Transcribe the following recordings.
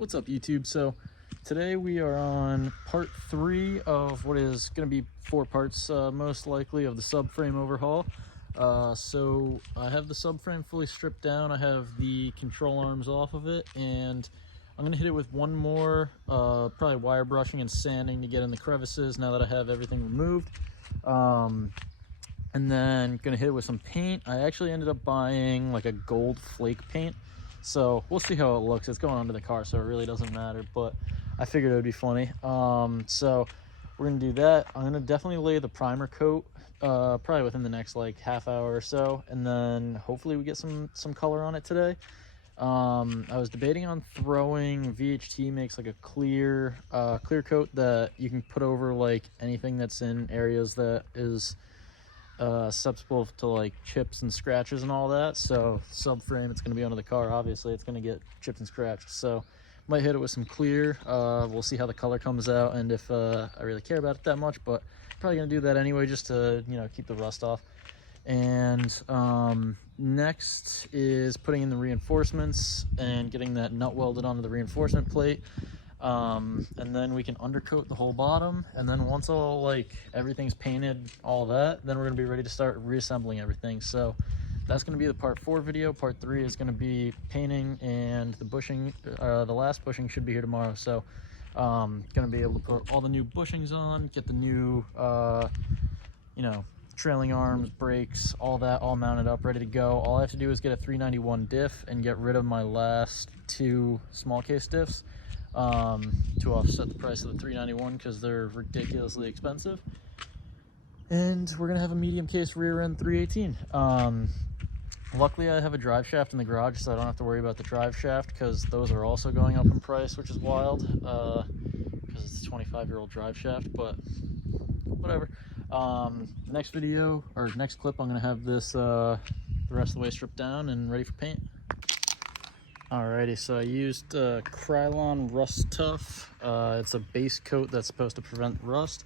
What's up, YouTube? So today we are on part 3 of what is going to be 4 parts most likely of the subframe overhaul. So I have the subframe fully stripped down. I have the control arms off of it, and I'm going to hit it with one more probably wire brushing and sanding to get in the crevices now that I have everything removed. And then going to hit it with some paint. I actually ended up buying like a gold flake paint, so we'll see how it looks. It's going onto the car, so it really doesn't matter, but I figured it would be funny. So we're gonna do that. I'm gonna definitely lay the primer coat probably within the next like half hour or so, and then hopefully we get some color on it today. I was debating on throwing VHT makes like a clear coat that you can put over like anything that's in areas that is susceptible to like chips and scratches and all that. So subframe, it's going to be under the car, obviously it's going to get chipped and scratched, so might hit it with some clear. We'll see how the color comes out and if I really care about it that much, but probably going to do that anyway just to, you know, keep the rust off. And next is putting in the reinforcements and getting that nut welded onto the reinforcement plate. And then we can undercoat the whole bottom, and then once all like everything's painted, all that, then we're going to be ready to start reassembling everything. So that's going to be the part 4 video. Part 3 is going to be painting and the bushing. The last bushing should be here tomorrow, so going to be able to put all the new bushings on, get the new you know, trailing arms, brakes, all that all mounted up, ready to go. All I have to do is get a 391 diff and get rid of my last 2 small case diffs to offset the price of the 391 because they're ridiculously expensive. And we're gonna have a medium case rear end 318. Luckily I have a drive shaft in the garage, so I don't have to worry about the drive shaft because those are also going up in price, which is wild because it's a 25-year-old drive shaft, but whatever. Next video or next clip, I'm gonna have this the rest of the way stripped down and ready for paint. Alrighty, so I used Krylon Rust Tough. It's a base coat that's supposed to prevent rust.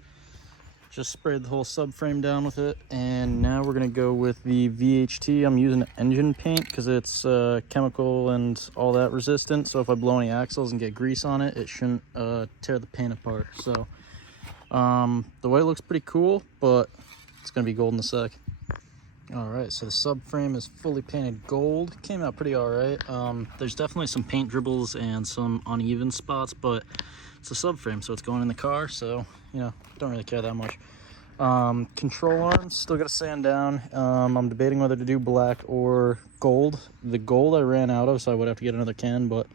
Just sprayed the whole subframe down with it, and now we're gonna go with the VHT. I'm using engine paint because it's chemical and all that resistant, so if I blow any axles and get grease on it, it shouldn't tear the paint apart. So the white looks pretty cool, but it's gonna be gold in a sec. Alright, so the subframe is fully painted gold. Came out pretty alright. There's definitely some paint dribbles and some uneven spots, but it's a subframe, so it's going in the car, so, you know, don't really care that much. Control arms, still got to sand down. I'm debating whether to do black or gold. The gold I ran out of, so I would have to get another can, but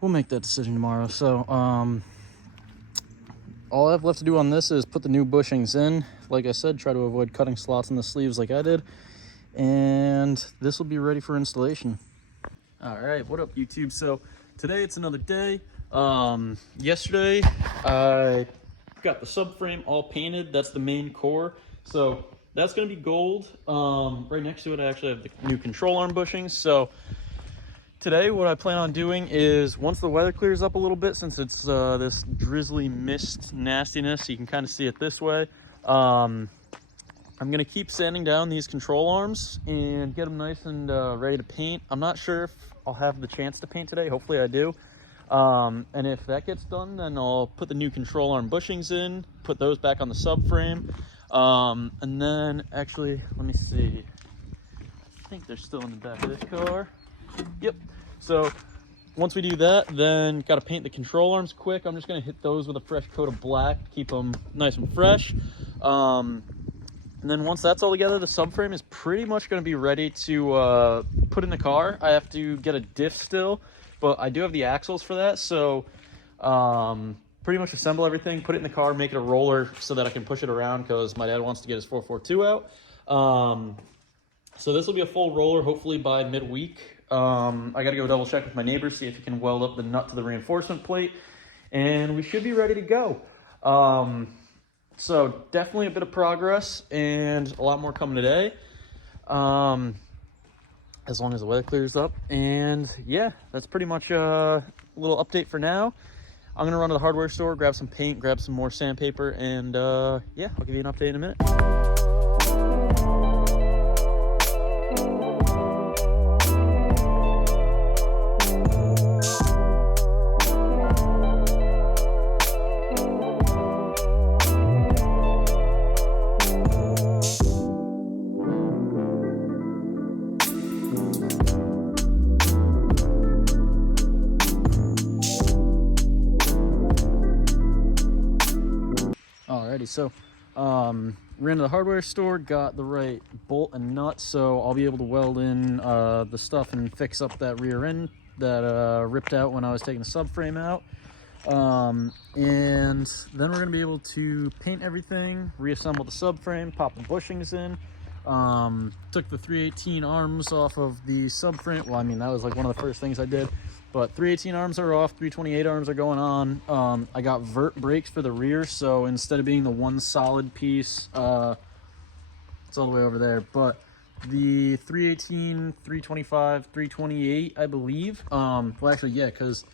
we'll make that decision tomorrow. So, all I have left to do on this is put the new bushings in. Like I said, try to avoid cutting slots in the sleeves like I did. And this will be ready for installation. All right, what up, YouTube? So today it's another day. Yesterday I got the subframe all painted. That's the main core. So that's gonna be gold. Right next to it, I actually have the new control arm bushings. So today, what I plan on doing is, once the weather clears up a little bit, since it's this drizzly mist nastiness, you can kind of see it this way, I'm going to keep sanding down these control arms and get them nice and ready to paint. I'm not sure if I'll have the chance to paint today. Hopefully I do. And if that gets done, then I'll put the new control arm bushings in, put those back on the subframe. And then, actually, let me see. I think they're still in the back of this car. Yep. So once we do that, then got to paint the control arms quick. I'm just going to hit those with a fresh coat of black, keep them nice and fresh. And then once that's all together, the subframe is pretty much going to be ready to put in the car. I have to get a diff still, but I do have the axles for that. So pretty much assemble everything, put it in the car, make it a roller so that I can push it around because my dad wants to get his 442 out. So this will be a full roller, hopefully by midweek. I got to go double check with my neighbor, see if he can weld up the nut to the reinforcement plate, and we should be ready to go. So definitely a bit of progress and a lot more coming today, as long as the weather clears up. And yeah, that's pretty much a little update for now. I'm gonna run to the hardware store, grab some paint, grab some more sandpaper, and yeah, I'll give you an update in a minute. Alrighty, so ran to the hardware store, got the right bolt and nut, so I'll be able to weld in the stuff and fix up that rear end that ripped out when I was taking the subframe out. And then we're going to be able to paint everything, reassemble the subframe, pop the bushings in. Took the 318 arms off of the subframe. Well, I mean, that was like one of the first things I did. But 318 arms are off, 328 arms are going on. I got vert brakes for the rear, so instead of being the one solid piece, it's all the way over there. But the 318, 325, 328, I believe. Well, actually, yeah, because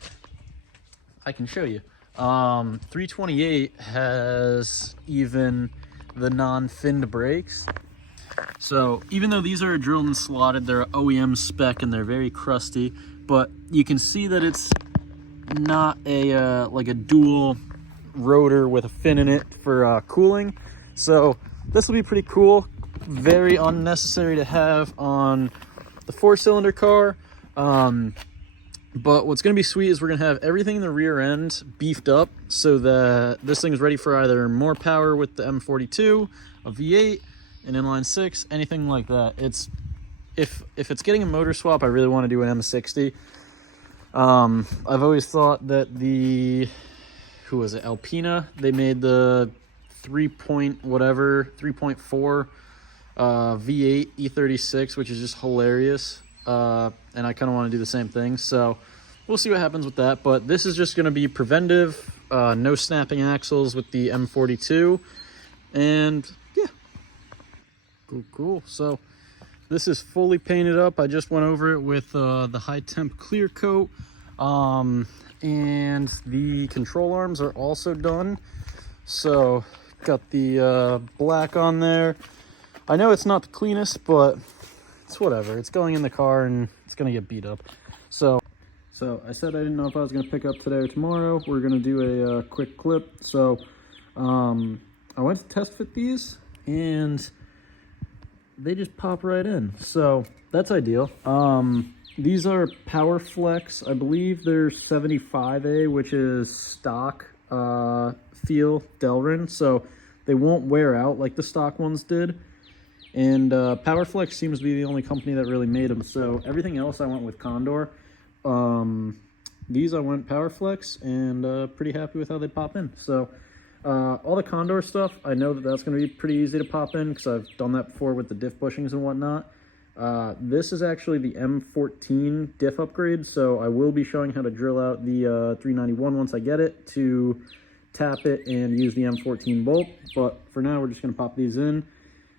I can show you. 328 has even the non-finned brakes. So even though these are drilled and slotted, they're OEM spec and they're very crusty, but you can see that it's not a like a dual rotor with a fin in it for cooling. So this will be pretty cool. Very unnecessary to have on the 4-cylinder car. But what's going to be sweet is we're going to have everything in the rear end beefed up so that this thing's ready for either more power with the M42, a V8, an inline 6, anything like that. It's if it's getting a motor swap, I really want to do an M60. I've always thought that the, who was it, Alpina, they made the 3.4 V8 E36, which is just hilarious. And I kind of want to do the same thing, so we'll see what happens with that. But this is just going to be preventive, no snapping axles with the M42, and yeah, cool. So this is fully painted up. I just went over it with the high temp clear coat, and the control arms are also done. So got the black on there. I know it's not the cleanest, but it's whatever. It's going in the car and it's gonna get beat up. So I said I didn't know if I was gonna pick up today or tomorrow. We're gonna do a quick clip. So I went to test fit these and they just pop right in. So that's ideal. These are Power Flex. I believe they're 75A, which is stock feel Delrin. So they won't wear out like the stock ones did. And PowerFlex seems to be the only company that really made them. So everything else I went with Condor. These I went PowerFlex, and pretty happy with how they pop in. So all the Condor stuff, I know that that's going to be pretty easy to pop in because I've done that before with the diff bushings and whatnot. This is actually the M14 diff upgrade, so I will be showing how to drill out the 391 once I get it to tap it and use the M14 bolt. But for now, we're just going to pop these in.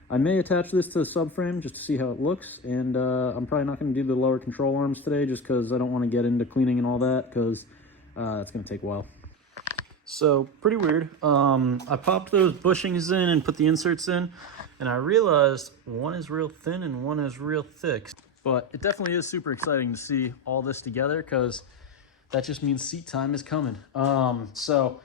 I may attach this to the subframe just to see how it looks, and I'm probably not going to do the lower control arms today just because I don't want to get into cleaning and all that because it's going to take a while. So, pretty weird. I popped those bushings in and put the inserts in, and I realized one is real thin and one is real thick. But it definitely is super exciting to see all this together because that just means seat time is coming. So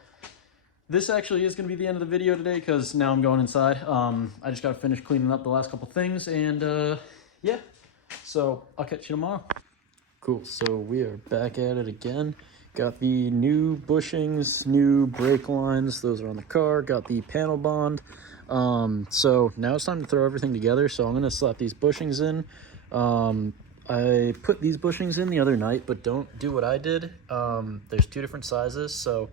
this actually is going to be the end of the video today because now I'm going inside. I just got to finish cleaning up the last couple things, and yeah, so I'll catch you tomorrow. Cool, so we are back at it again. Got the new bushings, new brake lines, those are on the car. Got the panel bond. So now it's time to throw everything together, so I'm going to slap these bushings in. I put these bushings in the other night, but don't do what I did. There's two different sizes, so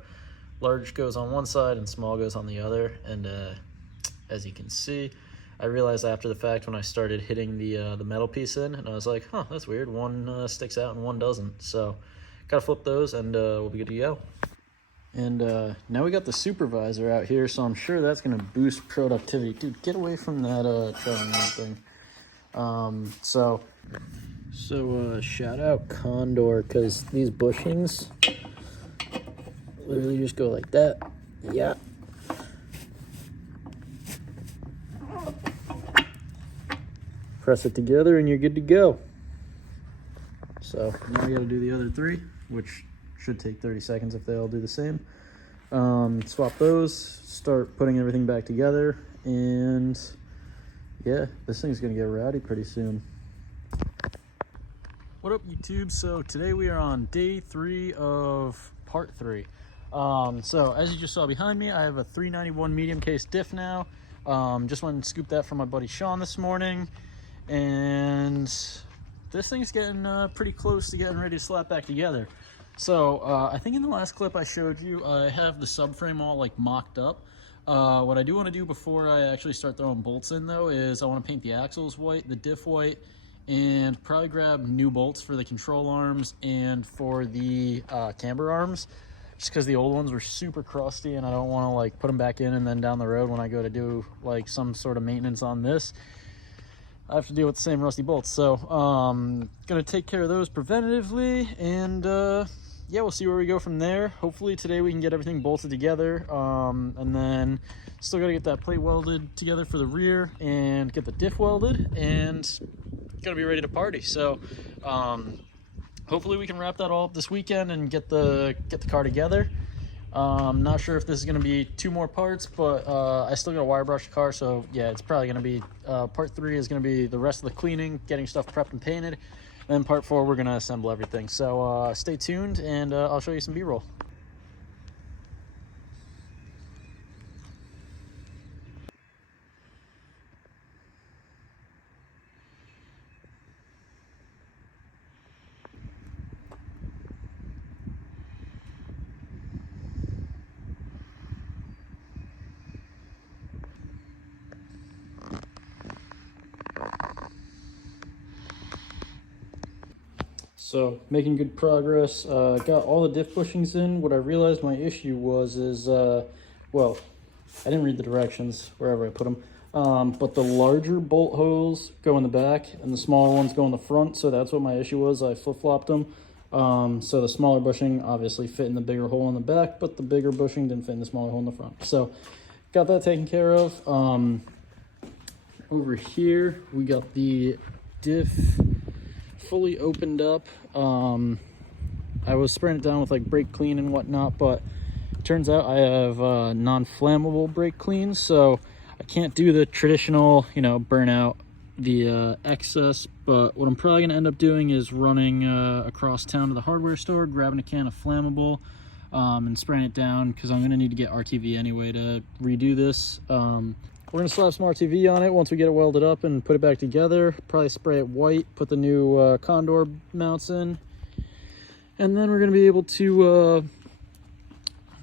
large goes on one side and small goes on the other, and as you can see, I realized after the fact when I started hitting the metal piece in, and I was like, huh, that's weird, one sticks out and one doesn't. So gotta flip those and we'll be good to go. And now we got the supervisor out here, so I'm sure that's gonna boost productivity. Dude, get away from that trailing thing. So shout out Condor, because these bushings literally just go like that. Yeah. Press it together and you're good to go. So now we gotta do the other three, which should take 30 seconds if they all do the same. Swap those, start putting everything back together, and yeah, this thing's gonna get rowdy pretty soon. What up, YouTube? So today we are on day 3 of part 3. So as you just saw behind me, I have a 391 medium case diff now. Just went and scooped that from my buddy Sean this morning, and this thing's getting pretty close to getting ready to slap back together. So I think in the last clip I showed you, I have the subframe all like mocked up. What I do want to do before I actually start throwing bolts in though is I want to paint the axles white, the diff white, and probably grab new bolts for the control arms and for the camber arms, just because the old ones were super crusty and I don't want to like put them back in and then down the road when I go to do like some sort of maintenance on this, I have to deal with the same rusty bolts. So gonna take care of those preventatively, and yeah, we'll see where we go from there. Hopefully today we can get everything bolted together, and then still gotta get that plate welded together for the rear and get the diff welded, and gonna be ready to party. So hopefully we can wrap that all up this weekend and get the car together. Not sure if this is going to be 2 more parts, but I still got to wire brush the car, so yeah, it's probably going to be part 3 is going to be the rest of the cleaning, getting stuff prepped and painted, and then part 4 we're going to assemble everything. So stay tuned, and I'll show you some B-roll. So making good progress. Got all the diff bushings in. What I realized my issue was well, I didn't read the directions wherever I put them, but the larger bolt holes go in the back and the smaller ones go in the front. So that's what my issue was. I flip-flopped them. So the smaller bushing obviously fit in the bigger hole in the back, but the bigger bushing didn't fit in the smaller hole in the front. So got that taken care of. Over here we got the diff fully opened up. I was spraying it down with like brake clean and whatnot, but turns out I have non-flammable brake clean, so I can't do the traditional, you know, burn out the excess. But what I'm probably gonna end up doing is running across town to the hardware store, grabbing a can of flammable, and spraying it down, because I'm gonna need to get RTV anyway to redo this. We're gonna slap some RTV on it once we get it welded up and put it back together. Probably spray it white, put the new Condor mounts in, and then we're gonna be able to,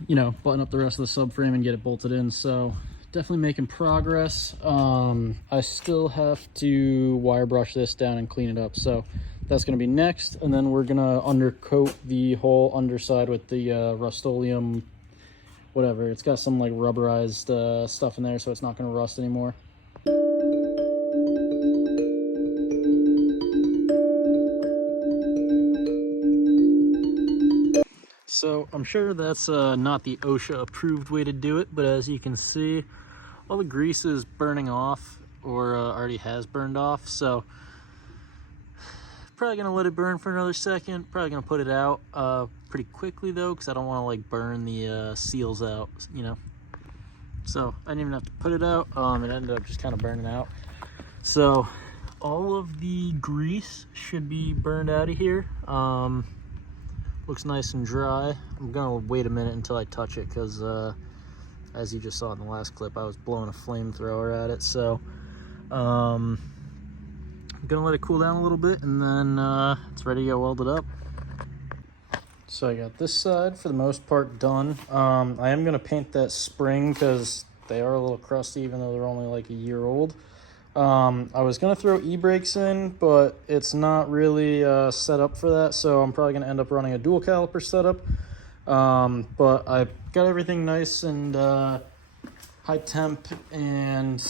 you know, button up the rest of the subframe and get it bolted in. So definitely making progress. I still have to wire brush this down and clean it up, so that's gonna be next. And then we're gonna undercoat the whole underside with the Rust-Oleum, whatever. It's got some like rubberized stuff in there, so it's not going to rust anymore. So I'm sure that's not the OSHA approved way to do it, but as you can see, all the grease is burning off, or already has burned off. So probably gonna let it burn for another second. Probably gonna put it out pretty quickly though, because I don't want to like burn the seals out, you know. So I didn't even have to put it out. It ended up just kind of burning out. So all of the grease should be burned out of here. Looks nice and dry. I'm gonna wait a minute until I touch it, because as you just saw in the last clip, I was blowing a flamethrower at it. So I'm gonna let it cool down a little bit, and then it's ready to get welded up. So I got this side for the most part done. I am gonna paint that spring because they are a little crusty, even though they're only like a year old. I was gonna throw e-brakes in, but it's not really set up for that, so I'm probably gonna end up running a dual caliper setup. But I got everything nice and high temp and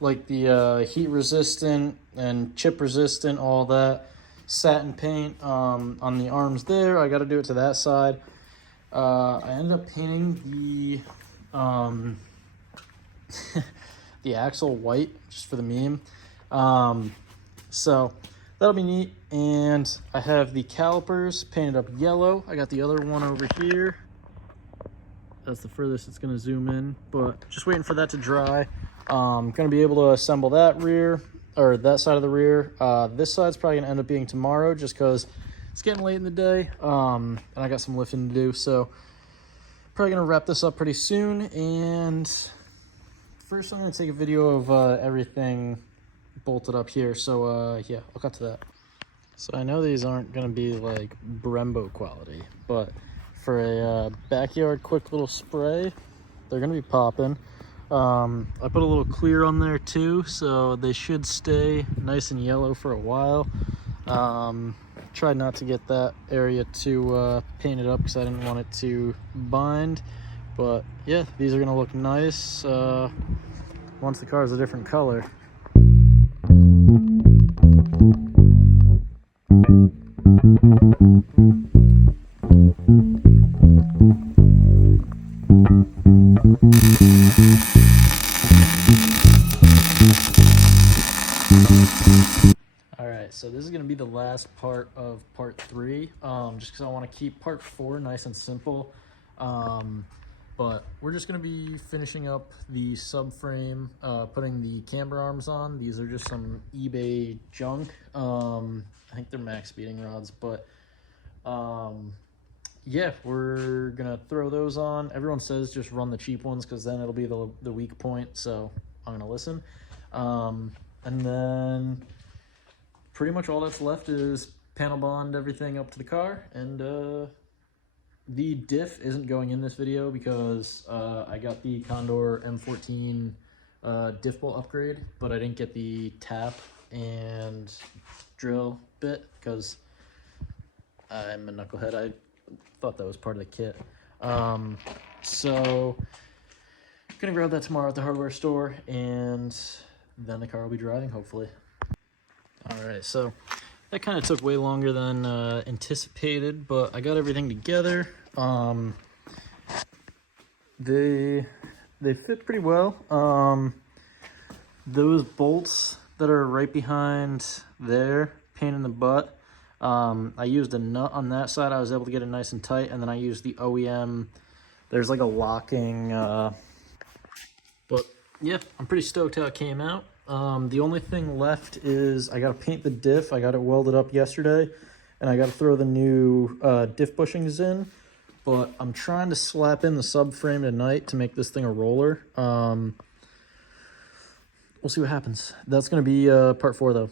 like the heat resistant and chip resistant, all that. Satin paint on the arms there. I got to do it to that side. I ended up painting the the axle white just for the meme. So that'll be neat. And I have the calipers painted up yellow. I got the other one over here. That's the furthest it's going to zoom in, but just waiting for that to dry. I'm going to be able to assemble that rear, or that side of the rear. This side's probably going to end up being tomorrow, just because it's getting late in the day, and I got some lifting to do. So probably gonna wrap this up pretty soon, and first I'm gonna take a video of everything bolted up here. So yeah, I'll cut to that. So I know these aren't gonna be like Brembo quality, but for a backyard quick little spray, they're gonna be popping. I put a little clear on there too, so they should stay nice and yellow for a while. Tried not to get that area too painted up because I didn't want it to bind, but yeah, these are gonna look nice once the car is a different color. Alright, so this is going to be the last part of part 3, just because I want to keep part 4 nice and simple. But we're just going to be finishing up the subframe, putting the camber arms on. These are just some eBay junk. I think they're max speeding rods, but yeah, we're going to throw those on. Everyone says just run the cheap ones because then it'll be the weak point, so I'm going to listen. And then pretty much all that's left is panel bond everything up to the car, and the diff isn't going in this video because I got the Condor M14 diff bolt upgrade, but I didn't get the tap and drill bit because I'm a knucklehead. I thought that was part of the kit. So gonna grab that tomorrow at the hardware store, and then the car will be driving, hopefully. All right, so that kind of took way longer than anticipated, but I got everything together. They fit pretty well. Those bolts that are right behind there, pain in the butt. I used a nut on that side. I was able to get it nice and tight, and then I used the OEM. There's like a locking, but yeah, I'm pretty stoked how it came out. The only thing left is I got to paint the diff. I got it welded up yesterday, and I got to throw the new diff bushings in. But I'm trying to slap in the subframe tonight to make this thing a roller. We'll see what happens. That's going to be part 4, though.